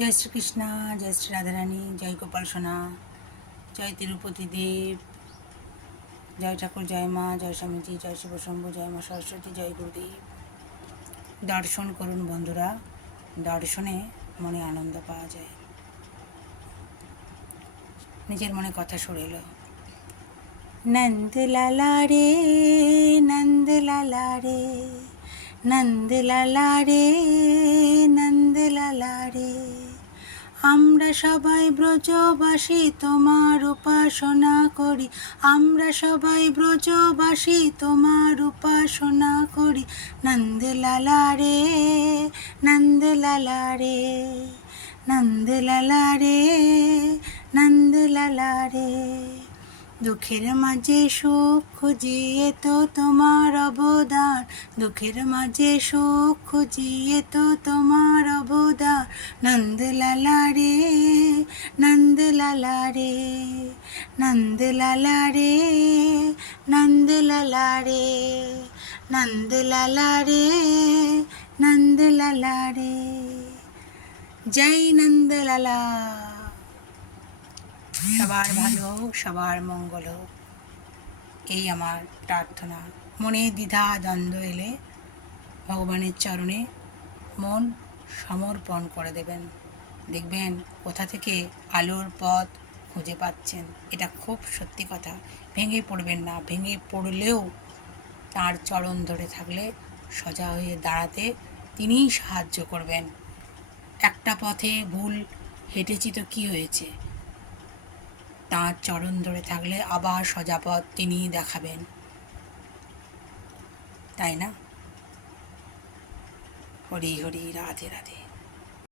জয় শ্রীকৃষ্ণ, জয় শ্রী রাধারানী, জয় গোপাল সোনা, জয় তিরুপতি দেব, জয় ঠাকুর, জয় মা, জয় স্বামীজি, জয় শিবশম্ভু, জয় মা সরস্বতী, জয় গুরুদেব। দর্শন করুন বন্ধুরা, দর্শনে মনে আনন্দ পাওয়া যায়। নিজের মনে কথা সরে এলো। নন্দলালা রে, নন্দলালা রে, নন্দলালা রে, নন্দলালা রে, আমরা সবাই ব্রজবাসী তোমার উপাসনা করি, আমরা সবাই ব্রজবাসী তোমার উপাসনা করি। নন্দলালা রে, নন্দলালা রে, নন্দলালা রে, নন্দলালা রে, দুঃখের মাঝে সুখ খুঁজিয়ে তো তোমার অবদান, দুঃখের মাঝে সুখ খুঁজিয়ে তো তোমার অবদান। নন্দলালা রে, নন্দলালা রে, নন্দলালা রে, নন্দলালা রে, নন্দলালা রে, নন্দলালা রে। জয় নন্দলালা। সবার ভালো হোক, সবার মঙ্গল হোক, এই আমার প্রার্থনা। মনে দ্বিধা দ্বন্দ্ব এলে ভগবানের চরণে মন সমর্পণ করে দেবেন, দেখবেন কোথা থেকে আলোর পথ খুঁজে পাচ্ছেন। এটা খুব সত্যি কথা। ভেঙে পড়বেন না, ভেঙে পড়লেও তার চরণ ধরে থাকলে সোজা হয়ে দাঁড়াতে তিনিই সাহায্য করবেন। একটা পথে ভুল হেঁটেছি তো কী হয়েছে, তাঁর চরণ ধরে থাকলে আবার সোজা পথ তিনিই দেখাবেন, তাই না? হরি হরি, রাধে রাধে।